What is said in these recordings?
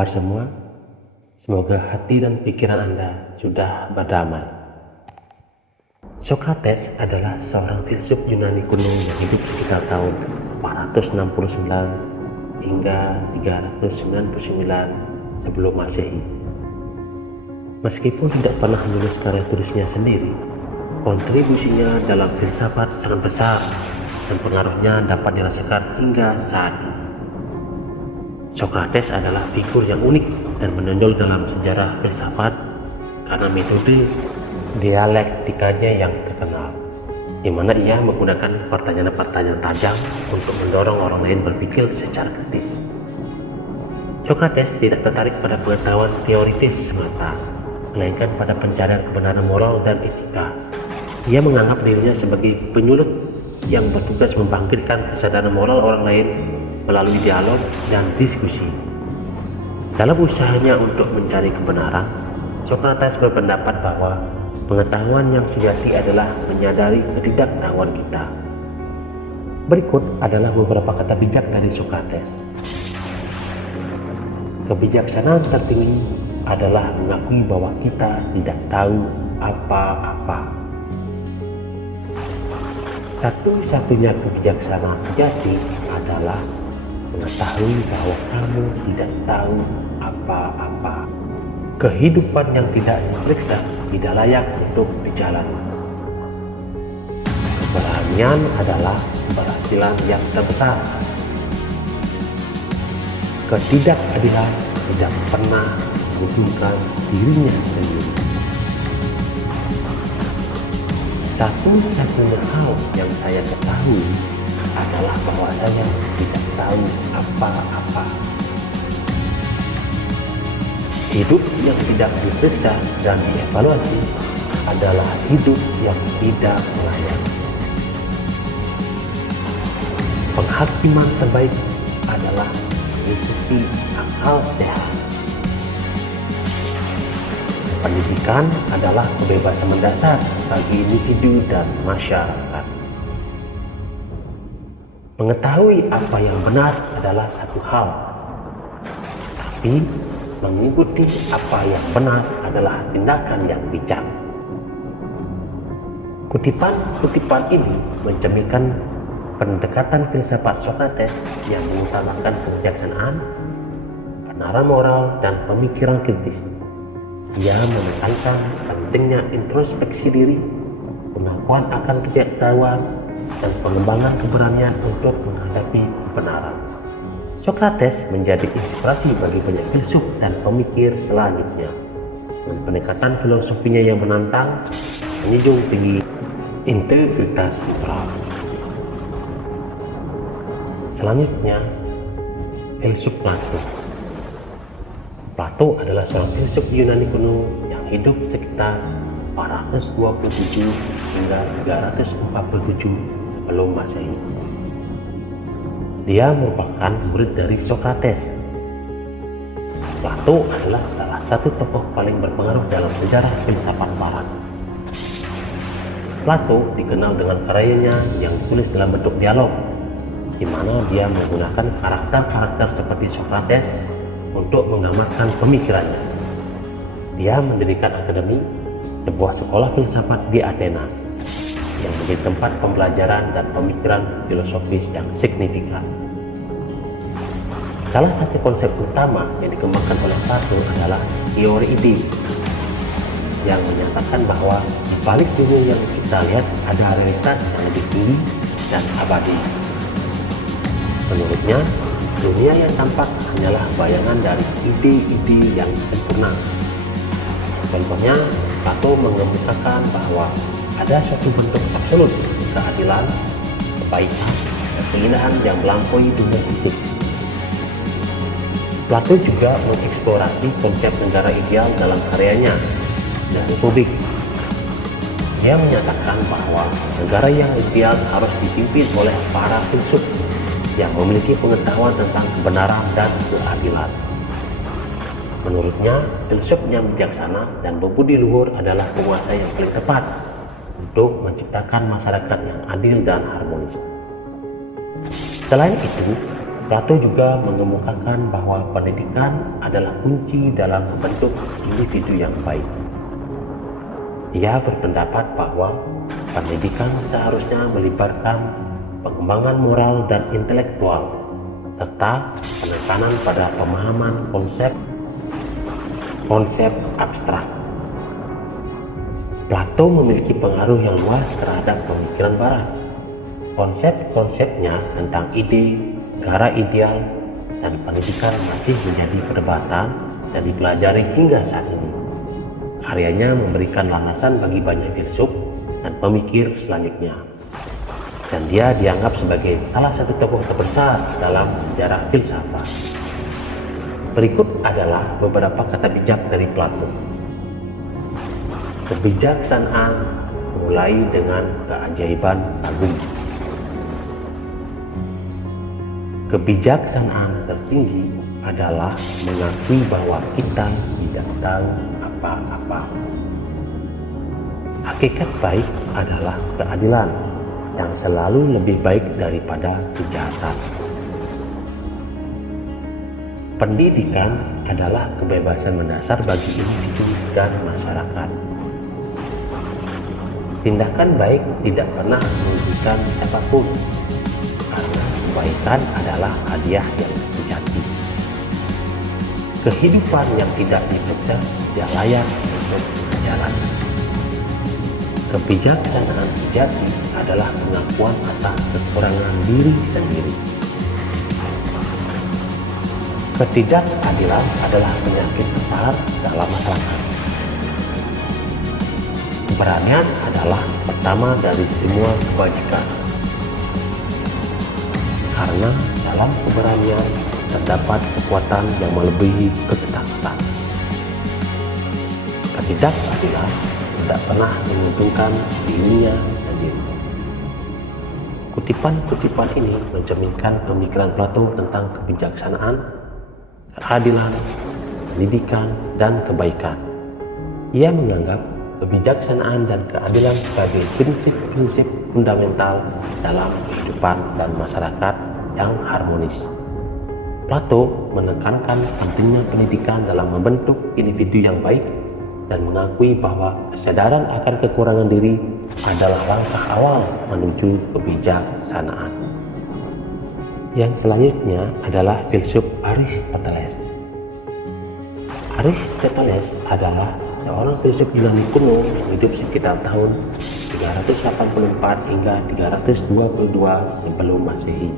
kabar semua? Semoga hati dan pikiran Anda sudah berdamai. Sokrates adalah seorang filsuf Yunani kuno yang hidup sekitar tahun 469 hingga 399 sebelum Masehi. Meskipun tidak pernah menulis karya tulisnya sendiri, kontribusinya dalam filsafat sangat besar dan pengaruhnya dapat dirasakan hingga saat ini. Sokrates adalah figur yang unik dan menonjol dalam sejarah filsafat karena metode dialektikanya yang terkenal, di mana ia menggunakan pertanyaan-pertanyaan tajam untuk mendorong orang lain berpikir secara kritis. Sokrates tidak tertarik pada pengetahuan teoritis semata, melainkan pada pencarian kebenaran moral dan etika. Ia menganggap dirinya sebagai penyulut yang bertugas membangkitkan kesadaran moral orang lain melalui dialog dan diskusi. Dalam usahanya untuk mencari kebenaran, Sokrates berpendapat bahwa pengetahuan yang sejati adalah menyadari ketidaktahuan kita. Berikut adalah beberapa kata bijak dari Sokrates. Kebijaksanaan tertinggi adalah mengakui bahwa kita tidak tahu apa-apa. Satu-satunya kebijaksanaan sejati adalah mengetahui bahwa kamu tidak tahu apa-apa. Kehidupan yang tidak diperiksa tidak layak untuk dijalani. Keberanian adalah keberhasilan yang terbesar. Ketidakadilan tidak pernah menguntungkan dirinya sendiri. Satu-satunya hal yang saya ketahui adalah bahwa saya tidak tahu apa-apa. Hidup yang tidak diperiksa dan dievaluasi adalah hidup yang tidak layak. Penghakiman terbaik adalah mengikuti akal sehat. Pendidikan adalah kebebasan mendasar bagi individu dan masyarakat. Mengetahui apa yang benar adalah satu hal, tapi mengikuti apa yang benar adalah tindakan yang bijak. Kutipan-kutipan ini mencerminkan pendekatan filsafat Sokrates yang mengutamakan kebijaksanaan, kebenaran moral, dan pemikiran kritis. Ia menekankan pentingnya introspeksi diri, pengakuan akan ketidaktahuan, dan pengembangan keberanian untuk menghadapi kebenaran. Sokrates menjadi inspirasi bagi banyak filsuf dan pemikir selanjutnya. Dengan pendekatan filosofinya yang menantang, menjunjung tinggi integritas moral. Selanjutnya, filsuf Plato. Plato adalah seorang filsuf Yunani kuno yang hidup sekitar 427 hingga 347 sebelum Masehi. Dia merupakan murid dari Sokrates. Plato adalah salah satu tokoh paling berpengaruh dalam sejarah filsafat Barat. Plato dikenal dengan karyanya yang ditulis dalam bentuk dialog, di mana dia menggunakan karakter-karakter seperti Sokrates untuk mengamatkan pemikirannya. Dia mendirikan akademi, sebuah sekolah filsafat di Athena, yang menjadi tempat pembelajaran dan pemikiran filosofis yang signifikan. Salah satu konsep utama yang dikembangkan oleh Plato adalah teori ide, yang menyatakan bahwa di balik dunia yang kita lihat ada realitas yang lebih tinggi dan abadi. Menurutnya, dunia yang tampak hanyalah bayangan dari ide-ide yang sempurna. Contohnya, Plato mengemukakan bahwa ada suatu bentuk absolut keadilan, kebaikan, dan keindahan yang melampaui dunia fisik. Plato juga mengeksplorasi konsep negara ideal dalam karyanya, The Republic. Dia menyatakan bahwa negara yang ideal harus dipimpin oleh para filsuf yang memiliki pengetahuan tentang kebenaran dan keadilan. Menurutnya, filsuf yang bijaksana dan berbudi luhur adalah penguasa yang paling tepat untuk menciptakan masyarakat yang adil dan harmonis. Selain itu, Plato juga mengemukakan bahwa pendidikan adalah kunci dalam membentuk individu yang baik. Ia berpendapat bahwa pendidikan seharusnya melibatkan pengembangan moral dan intelektual, serta penekanan pada pemahaman konsep abstrak. Plato memiliki pengaruh yang luas terhadap pemikiran Barat. Konsep-konsepnya tentang ide, negara ideal, dan pendidikan masih menjadi perdebatan dan dipelajari hingga saat ini. Karyanya memberikan landasan bagi banyak filsuf dan pemikir selanjutnya, dan dia dianggap sebagai salah satu tokoh terbesar dalam sejarah filsafat. Berikut adalah beberapa kata bijak dari Plato. Kebijaksanaan mulai dengan keajaiban agung. Kebijaksanaan tertinggi adalah mengakui bahwa kita tidak tahu apa-apa. Hakikat baik adalah keadilan yang selalu lebih baik daripada kejahatan. Pendidikan adalah kebebasan mendasar bagi individu dan masyarakat. Tindakan baik tidak pernah merugikan siapapun, karena kebaikan adalah hadiah yang sejati. Kehidupan yang tidak dipercaya tidak layak untuk dijalani. Kebijaksanaan sejati adalah pengakuan atas kekurangan diri sendiri. Ketidakadilan adalah penyakit besar dalam masyarakat. Keberanian adalah pertama dari semua kebajikan, karena dalam keberanian terdapat kekuatan yang melebihi ketakutan. Ketidakadilan tidak pernah menguntungkan dirinya sendiri. Kutipan-kutipan ini mencerminkan pemikiran Plato tentang kebijaksanaan, keadilan, pendidikan, dan kebaikan. Ia menganggap kebijaksanaan dan keadilan sebagai prinsip-prinsip fundamental dalam kehidupan dan masyarakat yang harmonis. Plato menekankan pentingnya pendidikan dalam membentuk individu yang baik dan mengakui bahwa kesadaran akan kekurangan diri adalah langkah awal menuju kebijaksanaan. Yang selanjutnya adalah filsuf Aristoteles. Aristoteles adalah seorang filsuf Yunani kuno yang hidup sekitar tahun 384 hingga 322 sebelum Masehi.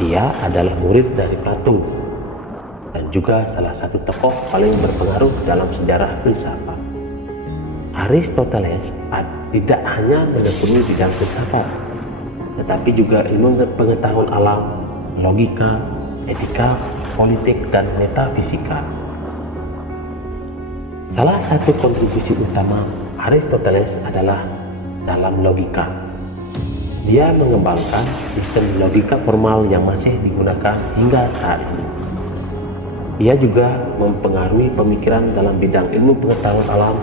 Dia adalah murid dari Plato dan juga salah satu tokoh paling berpengaruh dalam sejarah filsafat. Aristoteles tidak hanya menekuni bidang filsafat, tetapi juga ilmu pengetahuan alam, logika, etika, politik, dan metafisika. Salah satu kontribusi utama Aristoteles adalah dalam logika. Dia mengembangkan sistem logika formal yang masih digunakan hingga saat ini. Ia juga mempengaruhi pemikiran dalam bidang ilmu pengetahuan alam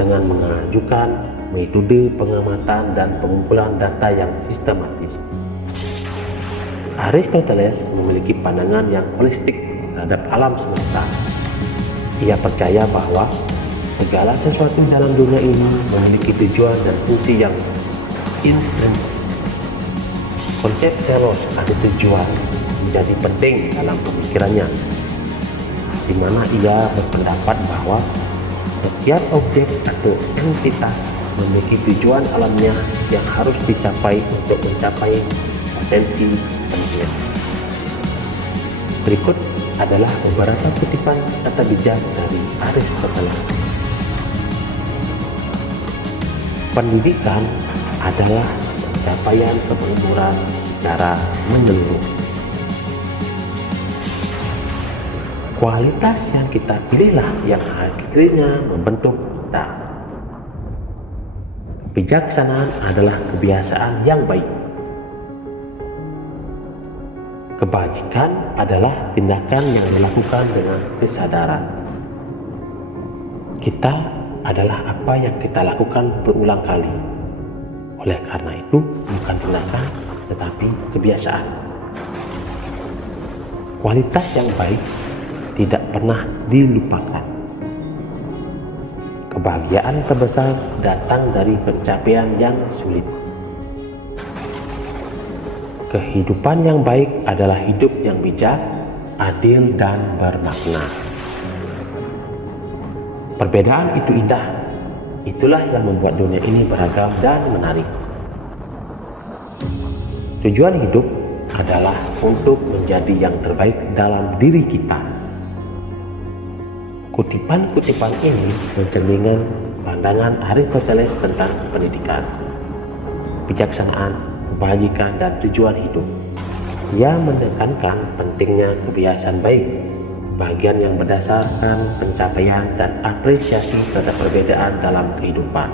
dengan mengajukan metode pengamatan dan pengumpulan data yang sistematis. Aristoteles memiliki pandangan yang holistik terhadap alam semesta. Ia percaya bahwa segala sesuatu dalam dunia ini memiliki tujuan dan fungsi yang intrinsik. Konsep telos atau tujuan menjadi penting dalam pemikirannya, di mana ia berpendapat bahwa setiap objek atau entitas memiliki tujuan alamnya yang harus dicapai untuk mencapai potensi pentingnya. Berikut adalah beberapa kutipan kata bijak dari Aristoteles. Pendidikan adalah pencapaian kemakmuran secara menyeluruh. Kualitas yang kita pilihlah yang akhirnya membentuk kita. Kebijaksanaan adalah kebiasaan yang baik. Kebajikan adalah tindakan yang dilakukan dengan kesadaran. Kita adalah apa yang kita lakukan berulang kali. Oleh karena itu, bukan tindakan, tetapi kebiasaan. Kualitas yang baik tidak pernah dilupakan. Kebahagiaan terbesar datang dari pencapaian yang sulit. Kehidupan yang baik adalah hidup yang bijak, adil, dan bermakna. Perbedaan itu indah. Itulah yang membuat dunia ini beragam dan menarik. Tujuan hidup adalah untuk menjadi yang terbaik dalam diri kita. Kutipan-kutipan ini mencerminkan pandangan Aristoteles tentang pendidikan, kebijaksanaan, kebajikan, dan tujuan hidup. Ia menekankan pentingnya kebiasaan baik, bagian yang berdasarkan pencapaian dan apresiasi terhadap perbedaan dalam kehidupan.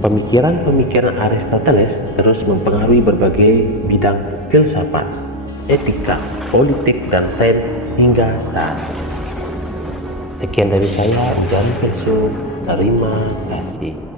Pemikiran-pemikiran Aristoteles terus mempengaruhi berbagai bidang filsafat, etika, politik, dan sains hingga saat ini. Sekian dari saya, Ujani Filsuf. Terima kasih.